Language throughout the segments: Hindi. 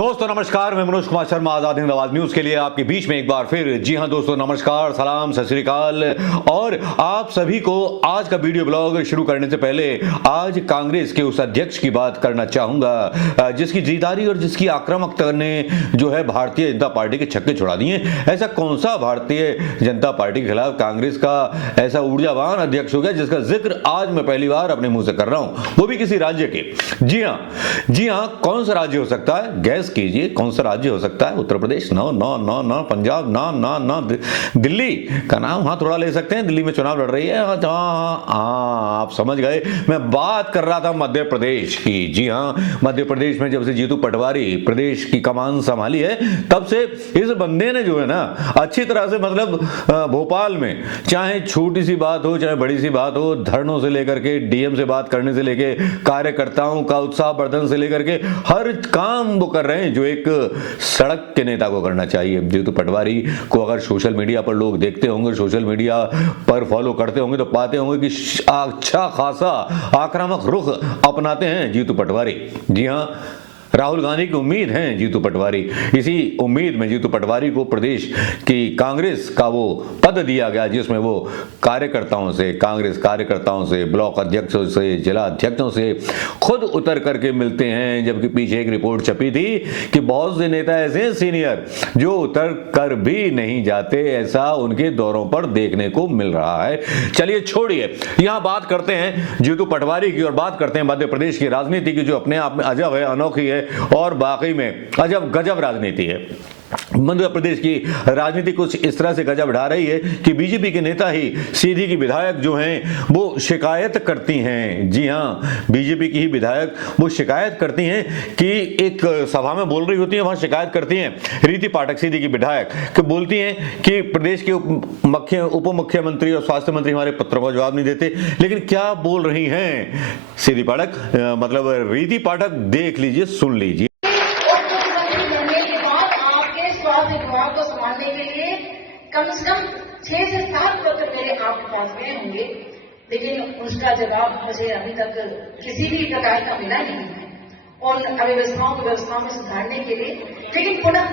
दोस्तों नमस्कार, मैं मनोज कुमार शर्मा आजाद हिंद आवाज न्यूज के लिए आपके बीच में एक बार फिर। जी हां दोस्तों, नमस्कार, सलाम, सत श्री अकाल। और आप सभी को आज का वीडियो ब्लॉग शुरू करने से पहले आज कांग्रेस के उस अध्यक्ष की बात करना चाहूंगा जिसकी जीदारी और जिसकी आक्रामकता ने जो है भारतीय जनता पार्टी के छक्के छुड़ा दिए। ऐसा कौन सा भारतीय जनता पार्टी के खिलाफ कांग्रेस का ऐसा ऊर्जावान अध्यक्ष हो गया जिसका जिक्र आज मैं पहली बार अपने मुंह से कर रहा हूं, वो भी किसी राज्य के। जी हां, कौन सा राज्य हो सकता है? गैस कीजिए, कौन सा राज्य हो सकता है? Uttar Pradesh? No no no no. Punjab? ना ना ना। दिल्ली का नाम हाँ थोड़ा ले सकते हैं, दिल्ली में चुनाव लड़ रही है। हाँ, आप समझ गए। मैं बात कर रहा था मध्य प्रदेश की। जी हाँ, मध्य प्रदेश में जब से जीतू पटवारी प्रदेश की कमान संभाली है तब से इस बंदे ने जो है ना अच्छी तरह से, मतलब भोपाल में चाहे छोटी सी बात हो चाहे बड़ी सी बात हो, धरनों से लेकर के डीएम से बात करने से लेकर कार्यकर्ताओं का उत्साह वर्धन से लेकर के हर काम वो कर रहे हैं जो एक सड़क के नेता को करना चाहिए। जीतू पटवारी को अगर सोशल मीडिया पर लोग देखते होंगे, सोशल मीडिया पर फॉलो करते होंगे तो पाते होंगे कि अच्छा खासा आक्रामक रुख अपनाते हैं जीतू पटवारी। जी हाँ, राहुल गांधी की उम्मीद है जीतू पटवारी। इसी उम्मीद में जीतू पटवारी को प्रदेश की कांग्रेस का वो पद दिया गया जिसमें वो कार्यकर्ताओं से, कांग्रेस कार्यकर्ताओं से, ब्लॉक अध्यक्षों से, जिला अध्यक्षों से खुद उतर करके मिलते हैं। जबकि पीछे एक रिपोर्ट छपी थी कि बहुत से नेता ऐसे हैं सीनियर जो उतर कर भी नहीं जाते, ऐसा उनके दौरों पर देखने को मिल रहा है। चलिए छोड़िए, यहां बात करते हैं जीतू पटवारी की और बात करते हैं मध्य प्रदेश की राजनीति की, जो अपने आप में अजब है, अनोखी है और वाकई में अजब गजब राजनीति है। मध्य प्रदेश की राजनीति कुछ इस तरह से गजब ढा रही है कि बीजेपी के नेता ही सीधी की विधायक जो हैं वो शिकायत करती हैं। जी हां, बीजेपी की ही विधायक वो शिकायत करती हैं कि एक सभा में बोल रही होती हैं, वहां शिकायत करती हैं रीति पाठक, सीधी की विधायक, कि बोलती हैं कि प्रदेश के उप मुख्यमंत्री और स्वास्थ्य मंत्री हमारे पत्रों का जवाब नहीं देते। लेकिन क्या बोल रही हैं सीधी पाठक, मतलब रीति पाठक? देख लीजिए, सुन लीजिए। कम से कम 6 से 7 पत्र मेरे आपके पास गए होंगे, लेकिन उसका जवाब मुझे अभी तक किसी भी प्रकार का मिला नहीं है। और अव्यवस्थाओं को व्यवस्थाओं में सुधारने के लिए, लेकिन पुनः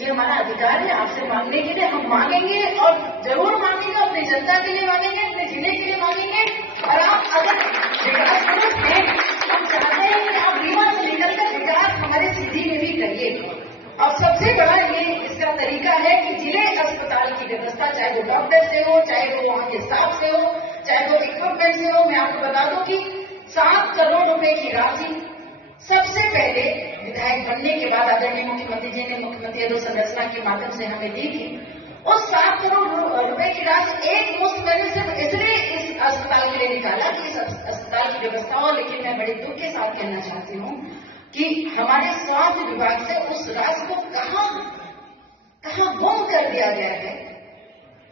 ये हमारा अधिकार है आपसे मांगने के लिए, हम मांगेंगे और जरूर मांगेंगे, अपनी जनता के लिए मांगेंगे, अपने जिले के लिए मांगेंगे। और आप अगर विकास हैं, हम चाहते हैं कि आप बीमा से निकलकर विकास हमारे सीधी में भी करिए। और सबसे बड़ा ये इसका तरीका है कि जिले अस्पताल की व्यवस्था, चाहे वो डॉक्टर से हो, चाहे वो वहां के स्टाफ से हो, चाहे वो इक्विपमेंट से हो। मैं आपको बता दूं कि 7 करोड़ रुपए की राशि सबसे पहले विधायक बनने के बाद आदरणीय मुख्यमंत्री जी ने मुख्यमंत्री अधोसंरचना के माध्यम से हमें दी थी। उस 7 करोड़ रुपए की राशि एक मुश्त मैंने सिर्फ इसलिए इस अस्पताल के लिए निकाला कि इस अस्पताल की व्यवस्था हो। लेकिन मैं बड़े दुख के साथ कहना चाहती हूँ कि हमारे स्वास्थ्य विभाग से उस राशि को कहां गुम कर दिया गया है।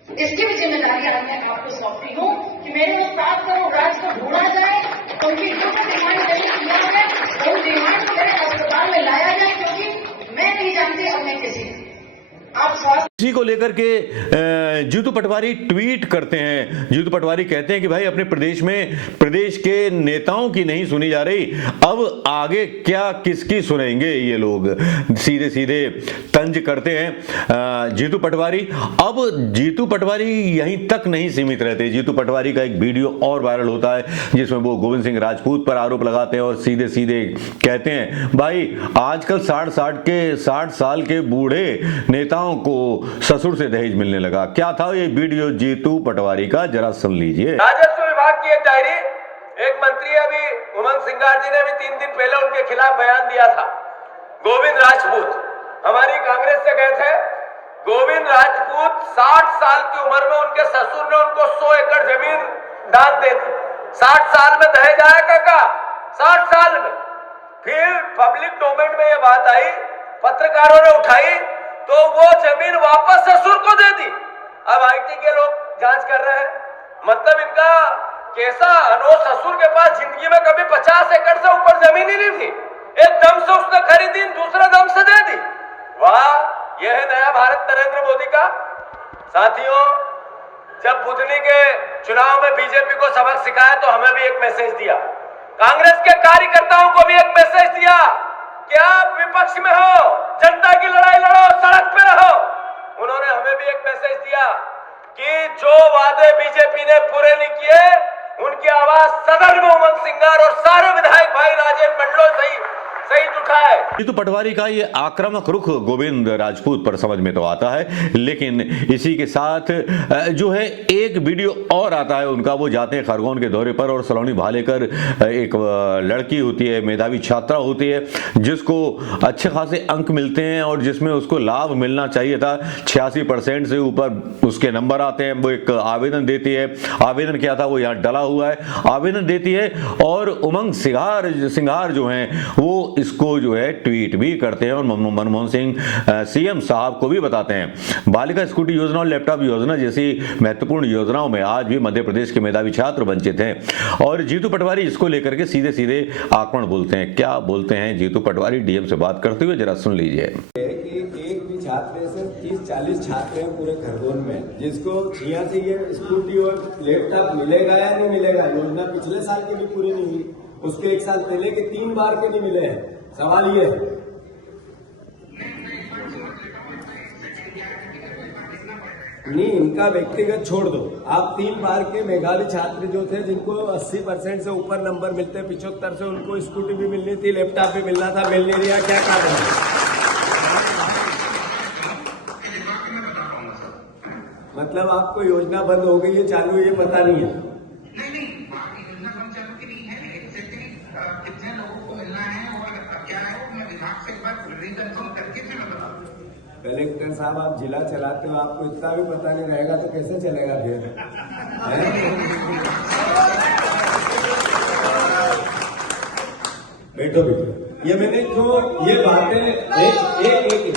इसकी भी जिम्मेदारी मैं आपको सौंपती हूँ कि मेरे वो 7 करोड़ राशि को ढूंढा जाए, उनकी जो डिमांड किया है उन डिमांड को मेरे अस्पताल में लाया जाए, क्योंकि मैं नहीं जानती अब मैं किसी आप स्वास्थ्य इसी को लेकर के जीतू पटवारी ट्वीट करते हैं। जीतू पटवारी कहते हैं कि भाई अपने प्रदेश में प्रदेश के नेताओं की नहीं सुनी जा रही, अब आगे क्या किसकी सुनेंगे ये लोग? सीधे सीधे तंज करते हैं जीतू पटवारी। अब जीतू पटवारी यहीं तक नहीं सीमित रहते। जीतू पटवारी का एक वीडियो और वायरल होता है जिसमें वो गोविंद सिंह राजपूत पर आरोप लगाते हैं और सीधे सीधे कहते हैं भाई आजकल 60 साल के बूढ़े नेताओं को ससुर से दहेज मिलने लगा। क्या था ये वीडियो जीतू पटवारी का, जरा सुन लीजिए। राजस्व विभाग की एक डायरी, एक मंत्री अभी उमंग सिंगार जी ने भी 3 दिन पहले उनके खिलाफ बयान दिया था। गोविंद राजपूत हमारी कांग्रेस से गए थे। गोविंद राजपूत 60 साल की उम्र में उनके ससुर ने उनको 100 एकड़ जमीन दान दे दी। 60 साल में दहेज आया का 60 साल में। फिर पब्लिक डोमेन में ये बात आई, पत्रकारों ने उठाई तो वो जमीन वापस ससुर को दे दी। अब आईटी के लोग जांच कर रहे हैं, मतलब इनका कैसा अनो ससुर के पास जिंदगी में कभी 50 एकड़ से ऊपर जमीन ही नहीं थी, एक दम से उसने खरीदी, दूसरे दम से दे दी। वाह, यह है नया भारत नरेंद्र मोदी का। साथियों, जब बुधनी के चुनाव में बीजेपी को सबक सिखाया तो हमें भी एक मैसेज दिया, कांग्रेस के कार्यकर्ताओं को भी एक मैसेज दिया कि आप विपक्ष में हो, जनता की लड़ाई लड़ो, सड़क पे रहो। उन्होंने हमें भी एक मैसेज दिया कि जो वादे बीजेपी ने पूरे नहीं किए, उनकी आवाज सदन में उमंग सिंगार और सारे विधायक भाई राजेंद्र मंडलों सही उठाए। जीतू पटवारी का ये आक्रामक रुख गोविंद राजपूत पर समझ में तो आता है, लेकिन इसी के साथ जो है एक वीडियो और आता है उनका। वो जाते हैं खरगोन के दौरे पर और सलोनी भालेकर एक लड़की होती है, मेधावी छात्रा होती है, जिसको अच्छे खासे अंक मिलते हैं और जिसमें उसको लाभ मिलना चाहिए था। 86% से ऊपर उसके नंबर आते हैं। वो एक आवेदन देती है, आवेदन क्या था वो यहाँ डला हुआ है, आवेदन देती है और उमंग सिंघार जो हैं वो इसको जो है ट्वीट भी करते हैं और मनमोहन सिंह सीएम साहब को भी बताते हैं। बालिका स्कूटी योजना और लैपटॉप योजना जैसी महत्वपूर्ण योजनाओं में आज भी मध्य प्रदेश के मेधावी छात्र वंचित हैं और जीतू पटवारी इसको लेकर के सीधे सीधे आक्रमण बोलते हैं। क्या बोलते हैं जीतू पटवारी डीएम से बात करते हुए, जरा सुन लीजिए। एक भी छात्र से 30-40 छात्र हैं पूरे खरगोन में, जिसको यहाँ से ये स्कूटी और लैपटॉप मिलेगा या नहीं मिलेगा। योजना पिछले साल की भी पूरी नहीं हुई, उसके एक साल पहले के 3 बार के नहीं मिले हैं। सवाल ये है, नहीं इनका व्यक्तिगत छोड़ दो, आप 3 बार के मेघालय छात्र जो थे जिनको 80% से ऊपर नंबर मिलते हैं, 75 से, उनको स्कूटी भी मिलनी थी, लैपटॉप भी मिलना था, मिल नहीं रहा, क्या कारण है? मतलब आपको योजना बंद हो गई है, चालू है, ये पता नहीं है। नहीं, योजना बंद चालू की नहीं है, कितने लोगों को मिलना है और क्या है वो मैं विभाग से एक बार रिकन्फर्म करके फिर मैं बताऊँ। कलेक्टर साहब, आप जिला चलाते हो, आपको इतना भी पता नहीं रहेगा तो कैसे चलेगा फिर? बैठो बैठो, ये मैंने जो ये बातें एक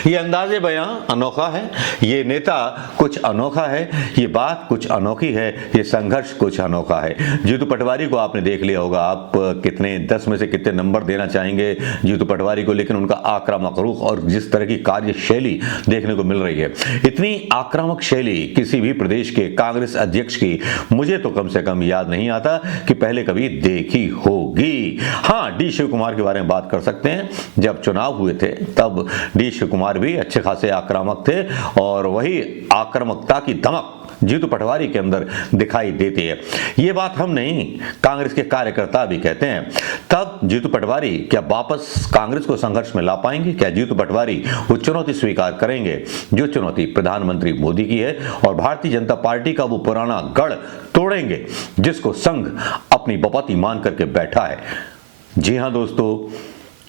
ये अंदाजे बयां अनोखा है, ये नेता कुछ अनोखा है, ये बात कुछ अनोखी है, ये संघर्ष कुछ अनोखा है। जीतू पटवारी को आपने देख लिया होगा, आप कितने 10 में से कितने नंबर देना चाहेंगे जीतू पटवारी को, लेकिन उनका आक्रामक रुख और जिस तरह की कार्यशैली देखने को मिल रही है, इतनी आक्रामक शैली किसी भी प्रदेश के कांग्रेस अध्यक्ष की मुझे तो कम से कम याद नहीं आता कि पहले कभी देखी होगी। हाँ, डी शिव कुमार के बारे में बात कर सकते हैं। जब चुनाव हुए थे तब डी शिव कुमार भी अच्छे खासे आक्रामक थे और वही आक्रामकता की धमक जीतू पटवारी के अंदर दिखाई देती है। ये बात हम नहीं, कांग्रेस के कार्यकर्ता भी कहते हैं। तब जीतू पटवारी क्या वापस कांग्रेस को संघर्ष में ला पाएंगे? क्या जीतू पटवारी वो चुनौती स्वीकार करेंगे जो चुनौती प्रधानमंत्री मोदी की है और भारतीय जनता पार्टी का वो पुराना गढ़ तोड़ेंगे जिसको संघ अपनी बपौती मान करके बैठा है? जी हां दोस्तों,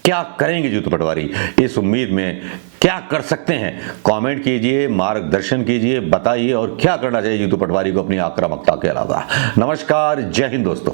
क्या करेंगे जीतू पटवारी? इस उम्मीद में क्या कर सकते हैं? कमेंट कीजिए, मार्गदर्शन कीजिए, बताइए और क्या करना चाहिए जीतू पटवारी को अपनी आक्रामकता के अलावा। नमस्कार, जय हिंद दोस्तों।